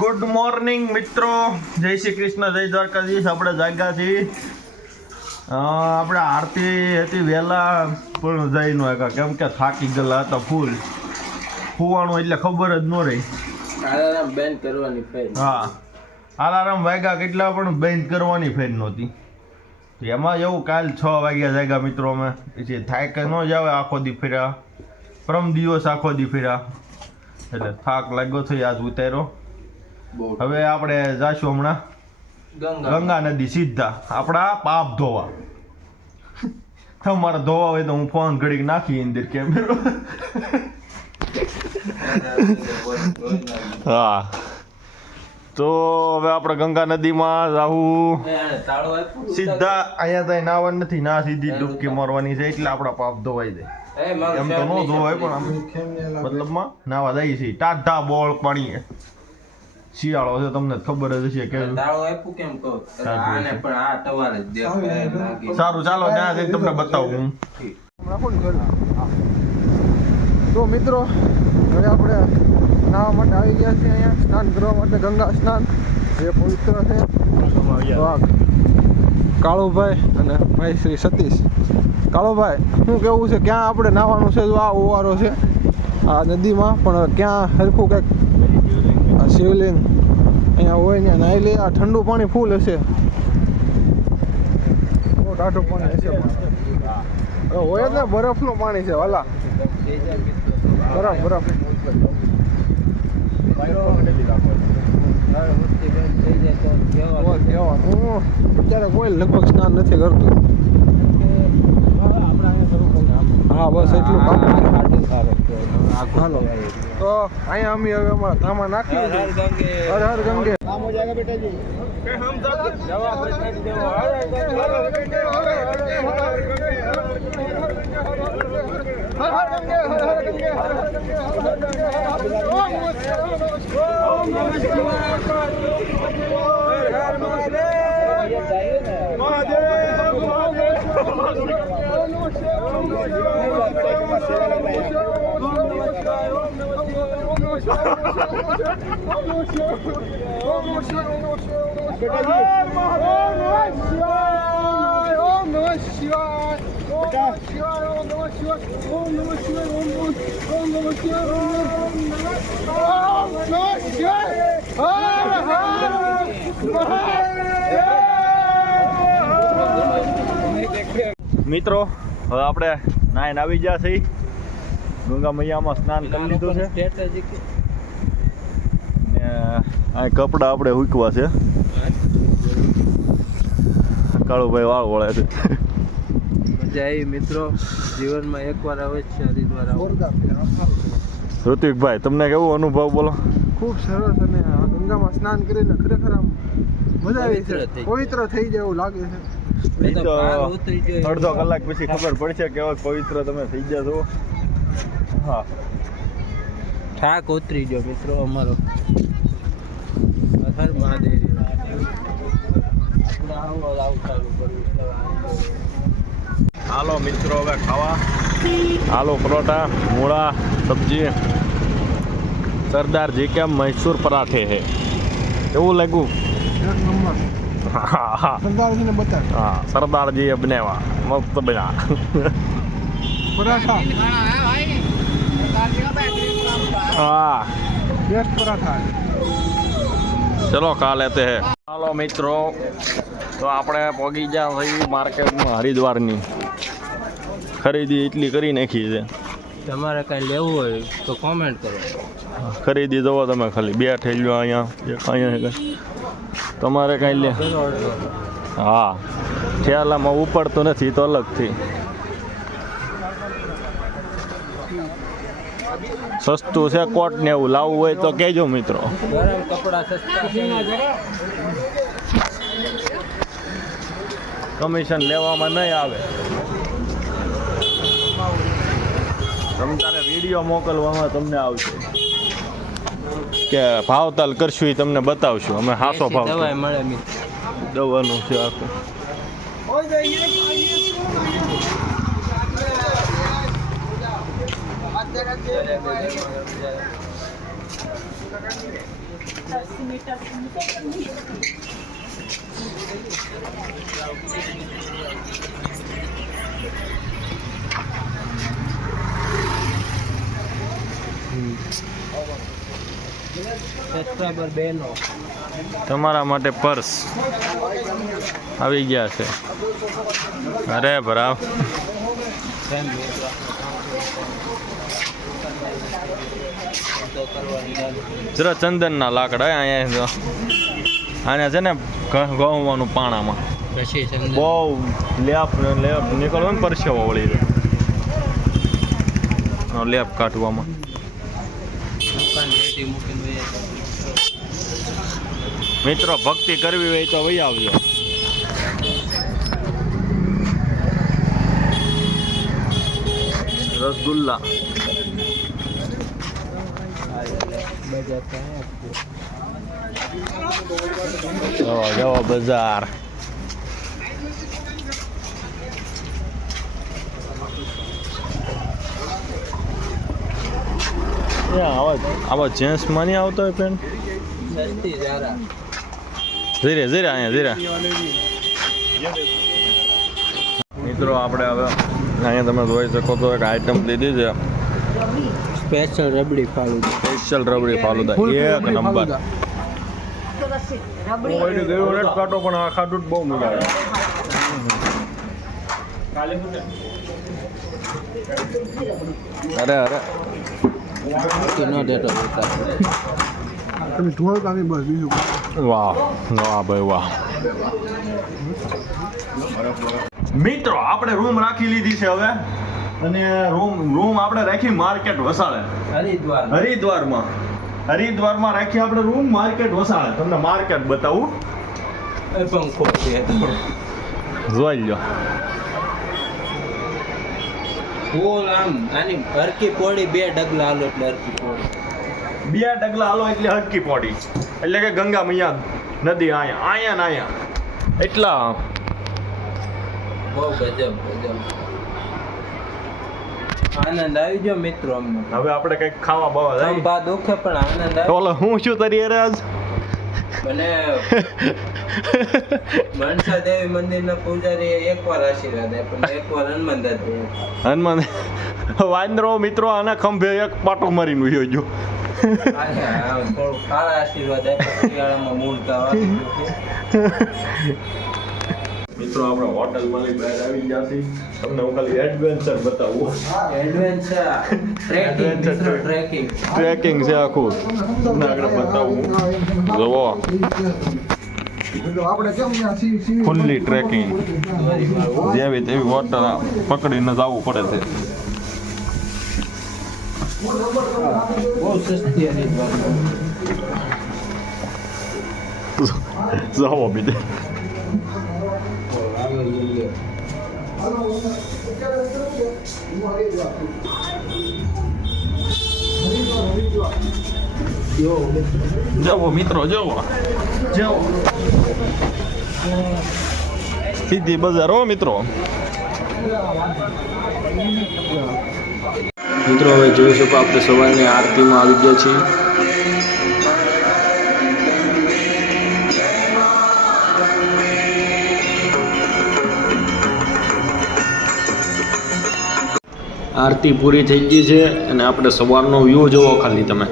Good morning મિત્રો. જય શ્રી કૃષ્ણ જય દ્વારકાધીશ. આપણે જાગ્યા છીએ. આપણે આરતી હતી વહેલા પણ જઈ નો એકા કેમ કે થાકી ગયેલા હતા ફૂલ. ફૂવાનું એટલે ખબર જ ન રહી. આલારામ બેન કરવાની ફેર હા. અલાર્મ વાગ્યા કેટલા પણ બંધ કરવાની ફેર નહોતી. એમાં એવું કાલ છ વાગ્યા જાગ્યા મિત્રો અમે. પછી થાય કે ન જાવે આખો દી ફેર્યા પરમ દિવસ આખો દી ફેર્યા એટલે થાક લાગ્યો થઈ આજ ઉતાર્યો. હવે આપણે જાશું હમણાં. ગંગા. ગંગા નદી સીધા. આપણા પાપ ધોવા. તમારે ધોવા હોય તો હું ફોન ઘડીક નાખી અંદર કેમેરો હા. તો હવે આપણે ગંગા નદીમાં રાહુ સીધા. અહીંયા ત્યાં નાવાનું નથી. ના સીધી ડૂબકી મારવાની છે એટલે આપણા પાપ ધોવાઈ જાય. એમ તો ન ધોવાય પણ આમ મતલબમાં નાવા જાય છે ટાઢા બોળ પાણી શિયાળો છે તમને ખબર જ હશે કે કેમ કહો? આને પણ આ ટવારે જ દેખાય સારું ચાલો ત્યાં જઈને તમને બતાવું હું. તો મિત્રો હવે આપણે નાહવા માટે આવી ગયા છીએ અહીંયા સ્નાન કરવા માટે ગંગા સ્નાન જે પવિત્ર છે. કાળુભાઈ અને ભાઈ શ્રી સતીશ. કાળુભાઈ શું કેવું છે? ક્યાં આપણે નાહવાનું છે? જો આ ઓવારો છે આ નદીમાં પણ ક્યાં હરખું કંઈક આ શિવલિંગ. અહીંયા હોય ને નાઈ લે આ ઠંડુ પાણી ફૂલ હશે. બહુ ટાઢું પાણી હશે હોય જ ને બરફનું પાણી છે વાલા. બરફ બરફ. અત્યારે કોઈ લગભગ સ્નાન નથી કરતું. હા બસ એટલું કામ છે. હાલો તો અહીંયા અમે હવે અમારા ધામા નાખીએ હર હર હર ગંગે મિત્રો હવે આપણે નાઈન આવી ગયા છીએ. ગંગા મૈયામાં સ્નાન કરી લીધું છે. આ કપડા આપણે હુકવા છે. કાળુભાઈ વાળ વળે છે. મજા આવી મિત્રો. જીવનમાં એકવાર અવશ્ય હરિદ્વાર આવો. ઋતિકભાઈ તમને કેવો અનુભવ બોલો? ખૂબ સરસ અને ગંગામાં સ્નાન કરીને ખરેખર આમ મજા આવી છે. પવિત્ર થઈ. જાય એવું લાગે છે. અડધો કલાક પછી ખબર પડશે કેવા પવિત્ર તમે થઈ ગયા છો. હા. થાક ઉતરી ગયો મિત્રો અમારો. હર મહાદેવ. હાલો મિત્રો હવે ખાવા. આલુ પરોઠા મૂળા સબ્જી. સરદાર જી કે મૈસૂર પરાઠે હે? એવું લાગ્યું? સરદારજી સરદારજીને બતાવ. હા બનાવ્યા મસ્ત બન્યા. પરાઠા. હા. બેસ્ટ પરાઠા. ચલો ખા લેતે હે. હાલો મિત્રો તો આપણે પોગી ગયા થઈ માર્કેટમાં હરિદ્વારની ખરીદી એટલી કરી નાખી છે. તમારે કાંઈ લેવું હોય તો કોમેન્ટ કરો. ખરીદી જવો તમે ખાલી. બે થેલીઓ અહીંયા એક અહીંયા તમારે કાંઈ લે હા. ઠેલામાં ઉપડતું નથી તો અલગથી. સસ્તું છે કોટ ને એવું લાવવું હોય તો કહેજો મિત્રો. ગરમ કપડા સસ્તા છે કમિશન લેવામાં નહીં આવે. તમે વીડિયો મોકલવામાં તમને આવશે. કે ભાવતાલ કરશું એ તમને બતાવશું. અમે હાસો ભાવ મળે દવાનું છે આખું સબસ્ક્રાઈબર બેનો તમારા માટે પર્સ આવી ગયા છે. અરે ભરાવ સેમ તો કરવાની ચાલુ. જરા ચંદનના લાકડા અહીંયા અહીંયા છે ને ઘ- પાણામાં. બહુ લેપ લેપ નીકળવો ને પરસેવો વળી જાય લેપ કાઢવામાં. મિત્રો ભક્તિ કરવી હોય તો વહી આવજો. રસગુલ્લા બજાર તો અહીંયા જ છે. જવો બજાર આવા. આવા જેન્ટ્સમાં નહીં આવતો હોય જારા ધીરે ધીરે અહીંયા ધીરે મિત્રો આપણે હવે અહીંયા તમે જોઈ શકો તો એક આઈટમ લીધી છે. Special rabdi falooda special rabdi falooda full એક નંબર. રેડ પણ આ ખાધું જ બહુ મજા આવે અરે અરે. તમે બસ બીજું વાહ વાહ ભાઈ વાહ. મિત્રો આપણે રૂમ રાખી લીધી છે હવે. અને રૂમ રૂમ આપણે રાખી માર્કેટ વસાળે હરિદ્વાર. હરિદ્વારમાં. હરિદ્વારમાં રાખી આપણે રૂમ માર્કેટ વસાળે તમને માર્કેટ બતાવું. એ પંખો છે. જોઈ લો ફૂલ આમ આની હરકી પોડી બે ડગલા હાલો એટલે હરકી પોડી બે ડગલા હાલો એટલે હરકી પોડી એટલે કે ગંગા મૈયા નદી અહીંયા અહીંયા ને અહીંયા એટલા. બહુ ગજબ ગજબ. આનંદ આવી ગયો મિત્રો અમને. હવે આપણે કંઈક ખાવા બાવા જાય સંભા દુખે પણ આનંદ આવે ઓલો હું શું તરી અરે આજ? મને મનસા દેવી મંદિરના પૂજારી એકવાર આશીર્વાદ આપે પણ એકવાર હનુમાન દાદા હનુમાન વાંદરો મિત્રો આના ખંભે એક પાટો મારીને ઉયો જો થોડું સારા આશીર્વાદ આપે શિયાળામાં મૂળતા વાગી મિત્રો આપણે હોટલ માલી બહાર આવી ગયા છીએ તમને હું ખાલી એડવેન્ચર બતાવું. Adventure tracking. ટ્રેકિંગ ટ્રેકિંગ છે આખું. તમને આગળ બતાવું. જુઓ. ફૂલ્લી ટ્રેકિંગ જેવી તેવી વોટર પકડીને જવું પડે છે. જવો સસ્તી બીજે જવો મિત્રો જવો. જવો. સીધી બજાર હો મિત્રો. મિત્રો હવે જોઈ શકો આપણે સવારની આરતીમાં આવી ગયા છીએ. આરતી પૂરી થઈ ગઈ છે અને આપણે સવારનો વ્યૂ જોવો ખાલી તમે.